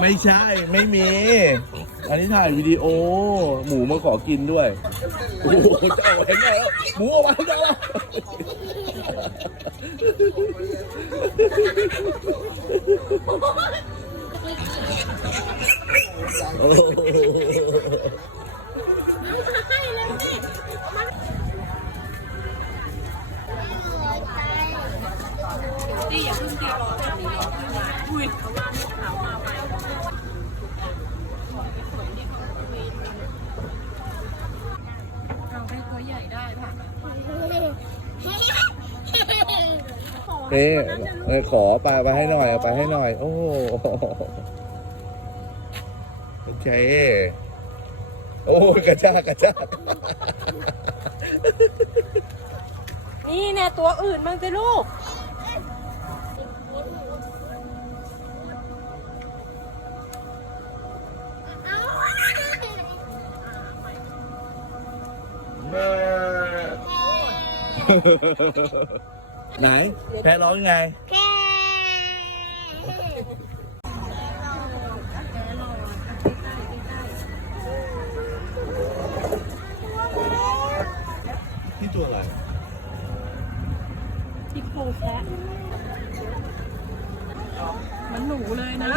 ไม่ใช่ไม่มี อันนี้ถ่ายวิดีโอ หมูมาขอกินด้วย โอ้โหจะเอาเห็นไงแล้วหมูออกมาแล้วโอ้โหตีอย่าเพิ่งตีรอแบบนี้รอขึ้นมาอุ้ยเขาว่าลูกเขามาไวเรา ได้ตัวใหญ่ได้ค่ะเอ๊ะเออขอปลาไปให้หน่อยเอาไปให้หน่อย โอ้โหโอเคโอ้ยกระชากกระชากนี่แน่ตัวอื่นบ้างสิลูก ไหน แพ้ร้องไงนี่ตัวอะไรที่โคแคะมันหนูเลยนะ